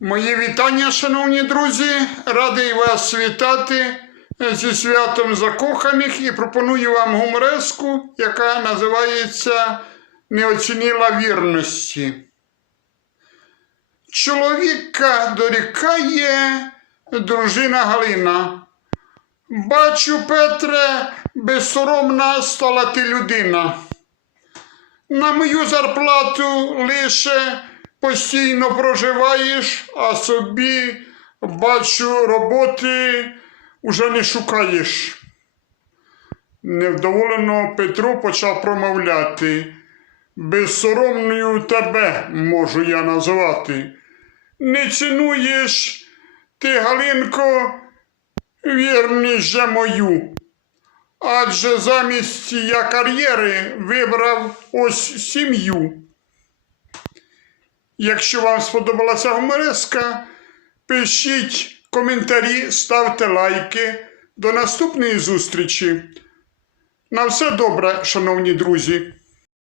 Мої вітання, шановні друзі. Радий вас вітати зі святом закоханих і пропоную вам гумореску, яка називається Не оцініла вірності. Чоловіка дорікає дружина Галина. Бачу, Петре, безсоромна стала ти людина. На мою зарплату лише постійно проживаєш, а собі, бачу, роботи уже не шукаєш. Невдоволено Петро почав промовляти. Безсоромною тебе можу я назвати. Не цінуєш ти, Галинко, вірність же мою. Адже замість я кар'єри вибрав ось сім'ю. Якщо вам сподобалася гумореска, пишіть коментарі, ставте лайки. До наступної зустрічі. На все добре, шановні друзі.